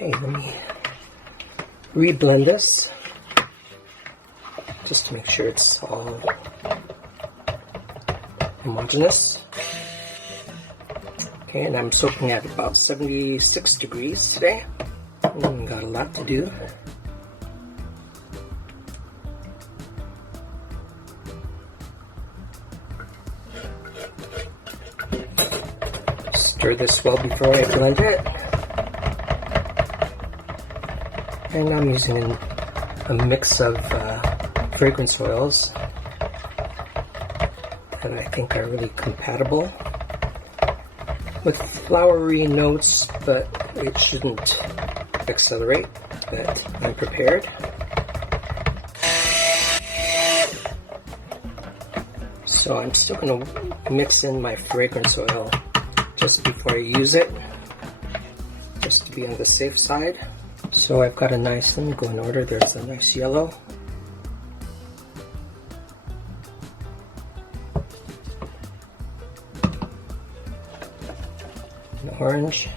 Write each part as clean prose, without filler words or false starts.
Okay, let me reblend this just to make sure it's all homogeneous. Okay, and I'm soaking at about 76 degrees today. Got a lot to do. Stir this well before I blend it. And I'm using a mix of fragrance oils that I think are really compatible with flowery notes, but it shouldn't accelerate, but I'm prepared. So I'm still going to mix in my fragrance oil just before I use it, just to be on the safe side. So I've got a nice, let me go in order, there's a nice yellow. An orange.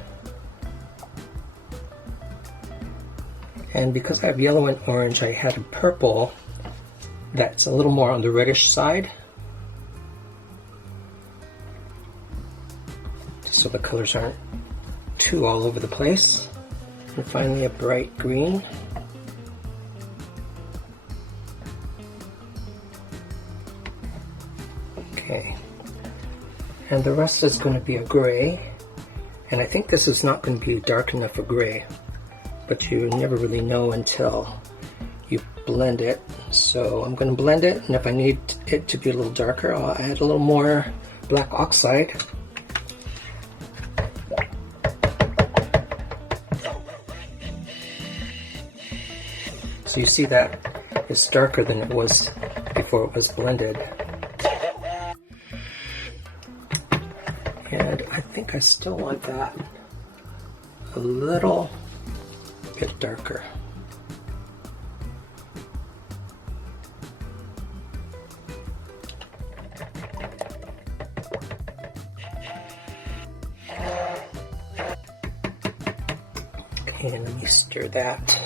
And because I have yellow and orange, I had a purple that's a little more on the reddish side. So the colors aren't too all over the place. And finally a bright green. Okay. And the rest is going to be a gray. And I think this is not going to be dark enough for gray, but you never really know until you blend it. So I'm going to blend it, and if I need it to be a little darker, I'll add a little more black oxide. So you see that it's darker than it was before it was blended. And I think I still want that a little bit darker. Okay, let me stir that.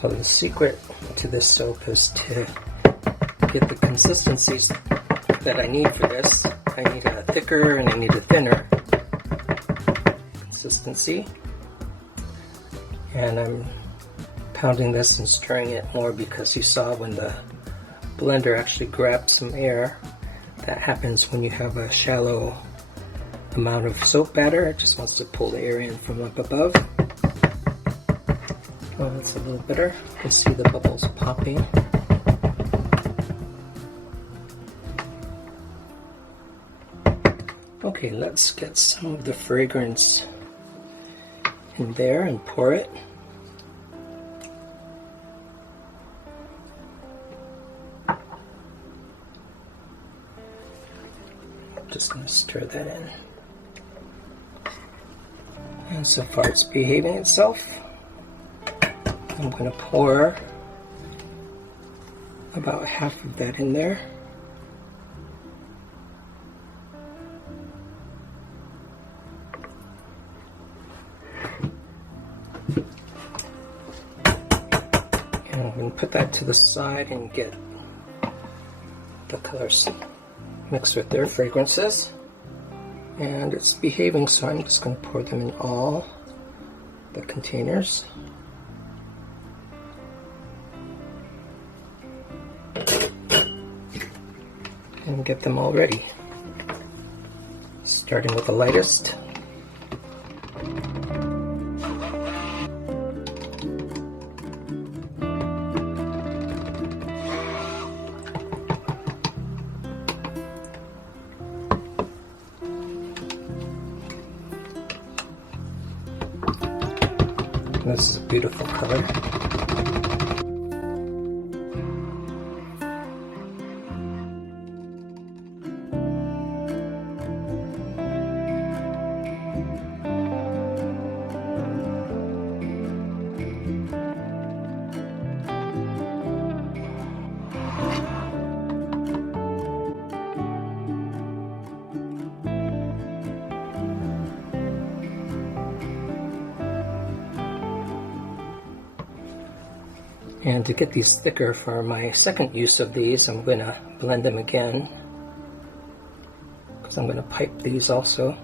So the secret to this soap is to get the consistencies that I need for this. I need a thicker and I need a thinner consistency. And I'm pounding this and stirring it more because you saw when the blender actually grabbed some air. That happens when you have a shallow amount of soap batter. It just wants to pull the air in from up above. Oh, that's a little better. You can see the bubbles popping. Okay, let's get some of the fragrance in there and pour it. Just going to stir that in. And so far it's behaving itself. I'm going to pour about half of that in there. And I'm going to put that to the side and get the colors mixed with their fragrances. And it's behaving, so I'm just going to pour them in all the containers. And get them all ready. Starting with the lightest. This is a beautiful color. And to get these thicker for my second use of these, I'm going to blend them again, because I'm going to pipe these also.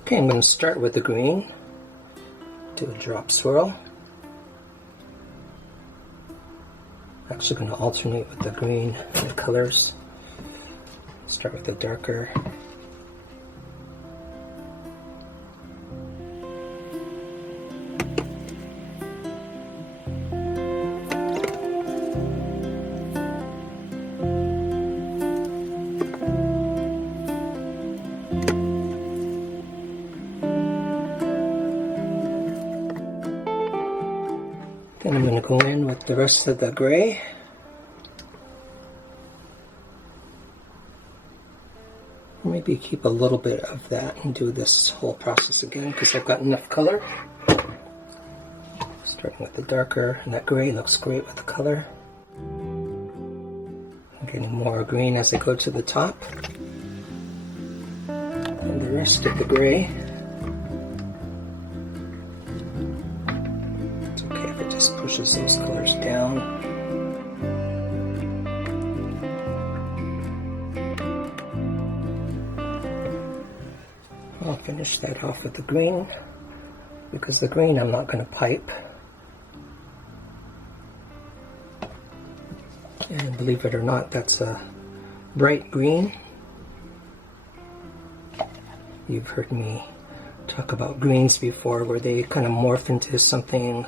Okay, I'm going to start with the green, do a drop swirl. Actually going to alternate with the green and the colors. Start with the darker. Then I'm going to go in with the rest of the gray. Maybe keep a little bit of that and do this whole process again because I've got enough color. Starting with the darker, and that gray looks great with the color. I'm getting more green as I go to the top. And the rest of the gray. It's okay if it just pushes those colors down. I'll finish that off with the green, because the green I'm not going to pipe. And believe it or not, that's a bright green. You've heard me talk about greens before, where they kind of morph into something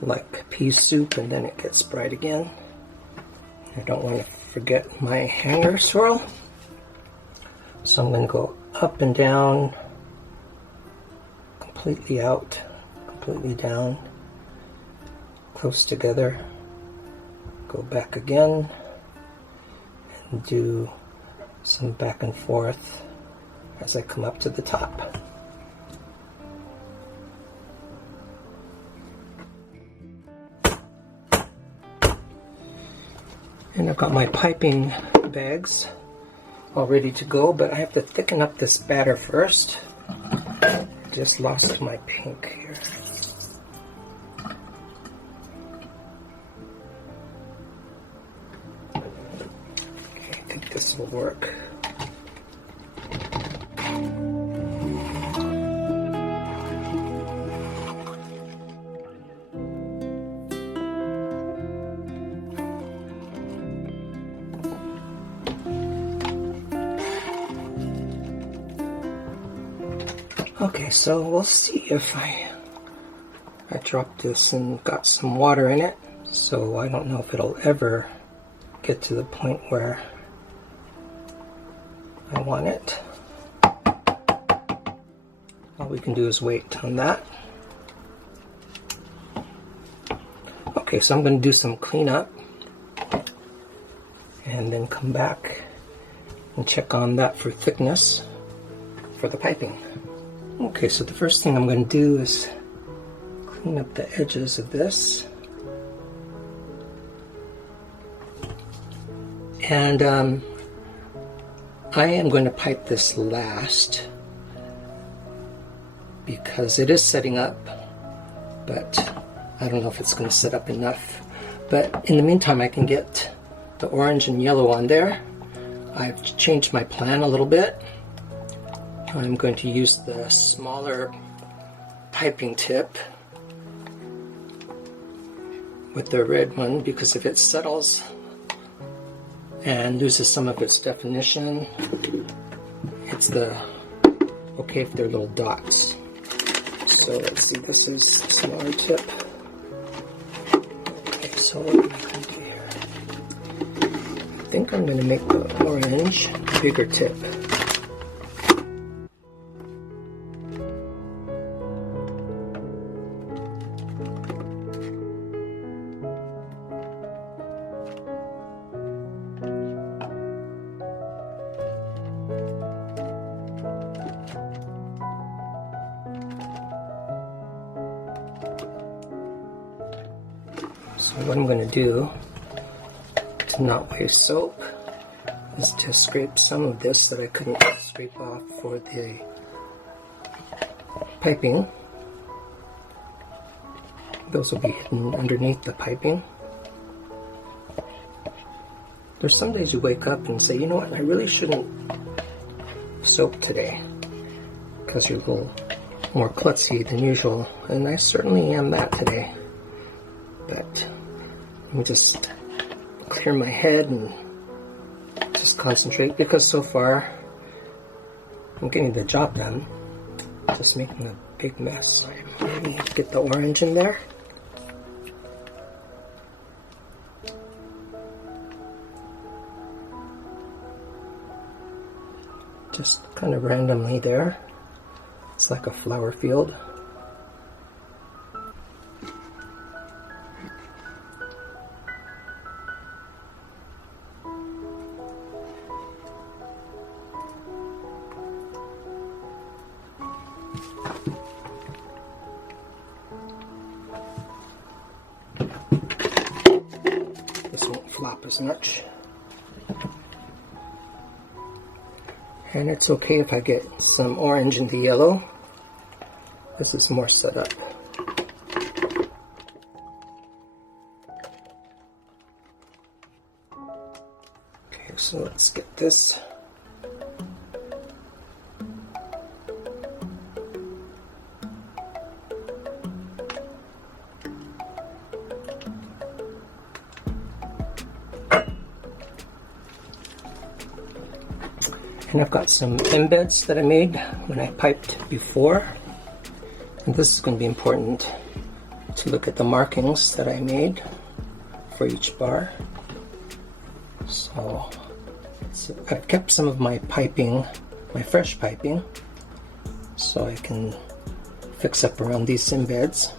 like pea soup and then it gets bright again. I don't want to forget my hanger swirl. So I'm going to go up and down, completely out, completely down, close together, go back again, and do some back and forth as I come up to the top. And I've got my piping bags all ready to go, but I have to thicken up this batter first. I just lost my pink here. Okay, I think this will work. Okay, so we'll see if I dropped this and got some water in it, so I don't know if it'll ever get to the point where I want it. All we can do is wait on that. Okay, so I'm going to do some cleanup and then come back and check on that for thickness for the piping. Okay, so the first thing I'm going to do is clean up the edges of this. And I am going to pipe this last because it is setting up, but I don't know if it's going to set up enough. But in the meantime, I can get the orange and yellow on there. I've changed my plan a little bit. I'm going to use the smaller piping tip with the red one, because if it settles and loses some of its definition, it's okay if they're little dots. So let's see, this is the smaller tip. Okay, so what am I going to do here? I think I'm going to make the orange bigger tip. So what I'm going to do to not waste soap is to scrape some of this that I couldn't scrape off for the piping. Those will be hidden underneath the piping. There's some days you wake up and say, you know what, I really shouldn't soap today because you're a little more klutzy than usual, and I certainly am that today. But let me just clear my head and just concentrate, because so far I'm getting the job done, just making a big mess. I need to get the orange in there. Just kind of randomly there. It's like a flower field. This won't flop as much. And it's okay if I get some orange in the yellow. This is more set up. Okay, so let's get this. And I've got some embeds that I made when I piped before. And this is going to be important to look at the markings that I made for each bar. So I've kept some of my piping, my fresh piping, so I can fix up around these embeds.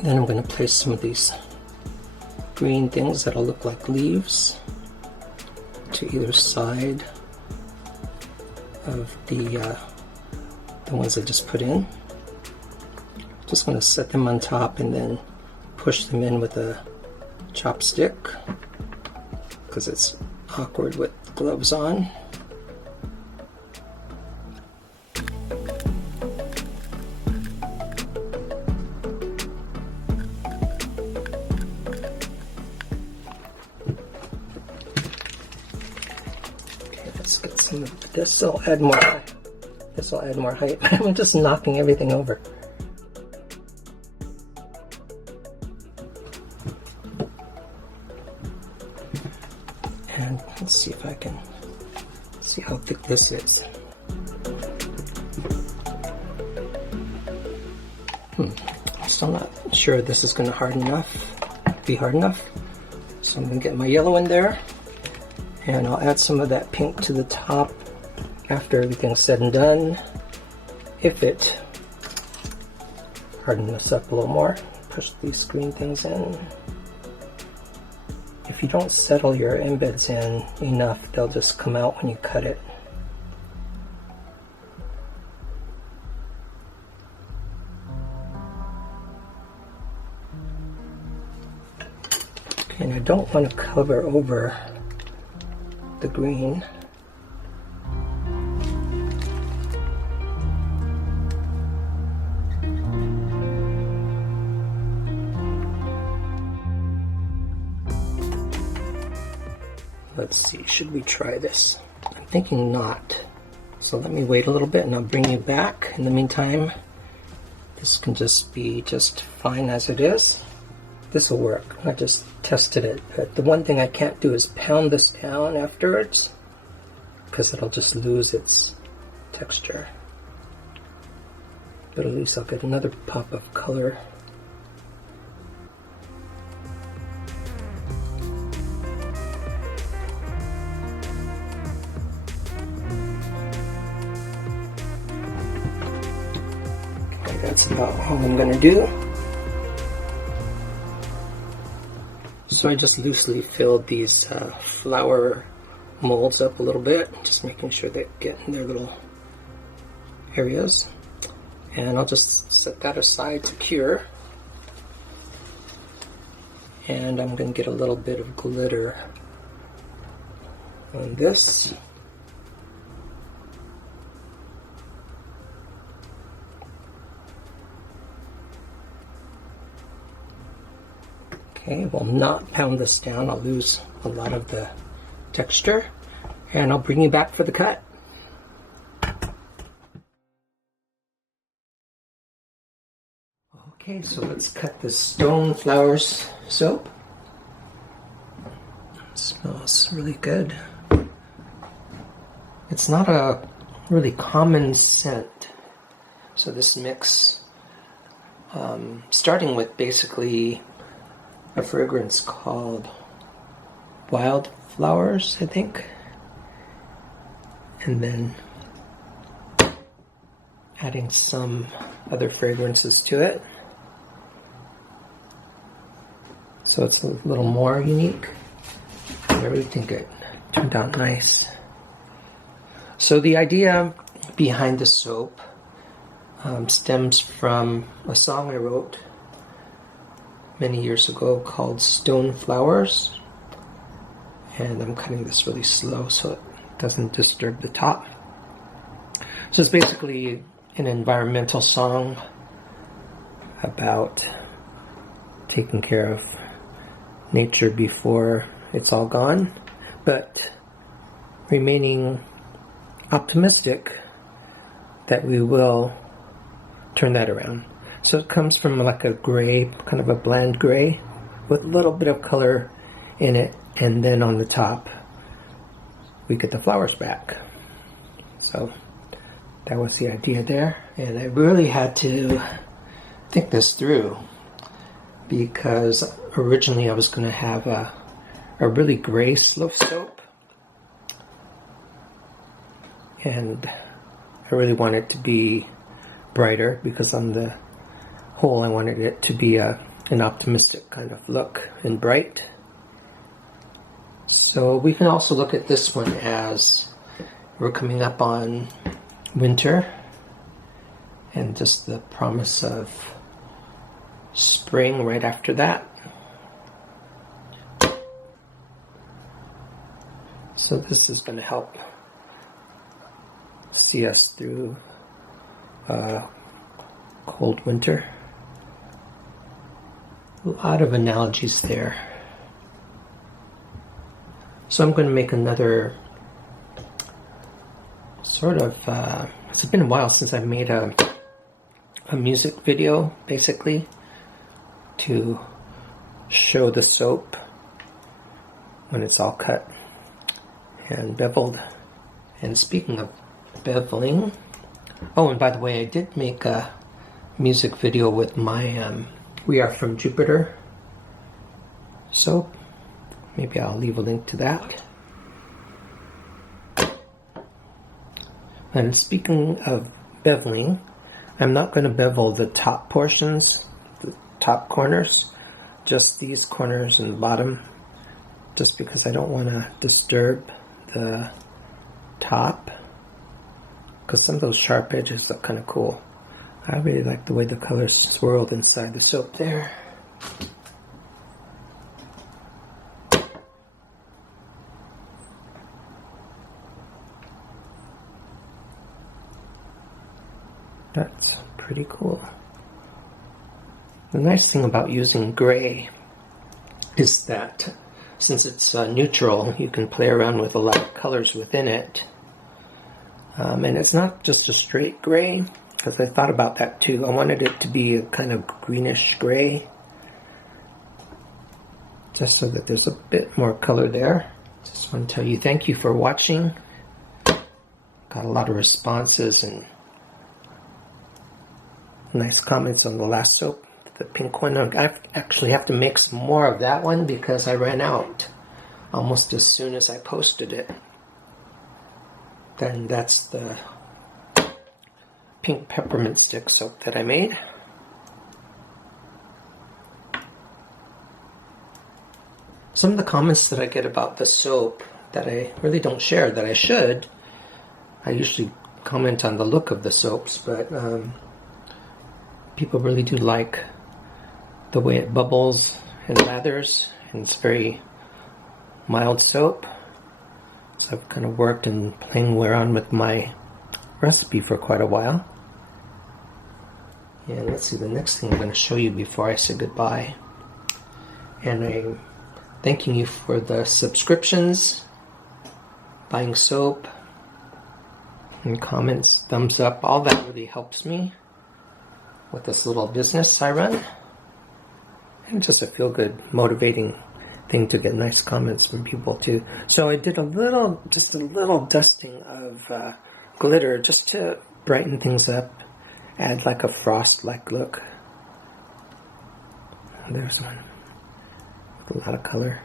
Then I'm going to place some of these green things that'll look like leaves to either side of the ones I just put in. Just going to set them on top and then push them in with a chopstick because it's awkward with gloves on. This will add more. This will add more height. I'm just knocking everything over. And let's see if I can see how thick this is. I'm still not sure this is going to be hard enough. So I'm going to get my yellow in there, and I'll add some of that pink to the top after everything's said and done. If it hardens this up a little more, push these green things in. If you don't settle your embeds in enough, they'll just come out when you cut it. Okay, and I don't want to cover over the green. Let's see, should we try this? I'm thinking not. So let me wait a little bit and I'll bring you back. In the meantime, this can just be just fine as it is. This will work. I just tested it. But the one thing I can't do is pound this down afterwards, because it'll just lose its texture. But at least I'll get another pop of color. That's about all I'm going to do. So I just loosely filled these flower molds up a little bit, just making sure they get in their little areas. And I'll just set that aside to cure. And I'm going to get a little bit of glitter on this. Okay, will not pound this down. I'll lose a lot of the texture. And I'll bring you back for the cut. Okay, so let's cut the stone flowers soap. It smells really good. It's not a really common scent. So this mix, starting with basically a fragrance called Wildflowers, I think. And then adding some other fragrances to it. So it's a little more unique. I really think it turned out nice. So the idea behind the soap stems from a song I wrote many years ago called Stone Flowers. And I'm cutting this really slow so it doesn't disturb the top. So it's basically an environmental song about taking care of nature before it's all gone, but remaining optimistic that we will turn that around. So it comes from like a gray, kind of a bland gray with a little bit of color in it, and then on the top we get the flowers back. So that was the idea there, and I really had to think this through because originally I was going to have a really gray soap, and I really wanted it to be brighter because on the whole I wanted it to be an optimistic kind of look and bright. So we can also look at this one as we're coming up on winter and just the promise of spring right after that. So this is going to help see us through a cold winter. A lot of analogies there. So I'm going to make another sort of, it's been a while since I've made a music video, basically, to show the soap when it's all cut and beveled. And speaking of beveling, oh, and by the way, I did make a music video with my We Are From Jupiter soap. Maybe I'll leave a link to that. And speaking of beveling, I'm not going to bevel the top portions, the top corners, just these corners and the bottom, just because I don't want to disturb the top, because some of those sharp edges look kind of cool. I really like the way the colors swirled inside the soap there. That's pretty cool. The nice thing about using gray is that since it's neutral, you can play around with a lot of colors within it. And it's not just a straight gray, because I thought about that too. I wanted it to be a kind of greenish gray, just so that there's a bit more color there. Just want to tell you thank you for watching. Got a lot of responses and nice comments on the last soap, the pink one. I actually have to make some more of that one because I ran out almost as soon as I posted it. Then that's the pink peppermint stick soap that I made. Some of the comments that I get about the soap that I really don't share, that I should, I usually comment on the look of the soaps, but people really do like the way it bubbles and lathers, and it's very mild soap. So I've kind of worked and playing around with my recipe for quite a while. And let's see, the next thing I'm going to show you before I say goodbye. And I'm thanking you for the subscriptions, buying soap, and comments, thumbs up. All that really helps me with this little business I run. And just a feel-good, motivating thing to get nice comments from people too. So I did just a little dusting of glitter just to brighten things up, add like a frost-like look. There's one with a lot of color.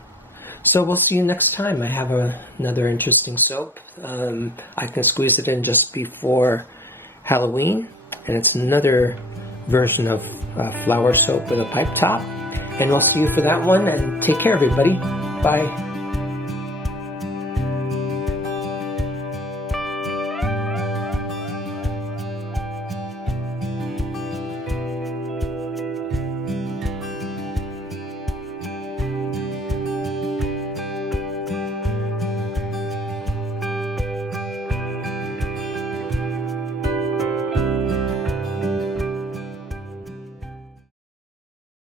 So we'll see you next time. I have another interesting soap. I can squeeze it in just before Halloween, and it's another version of flower soap with a pipe top. And we'll see you for that one, and take care, everybody. Bye.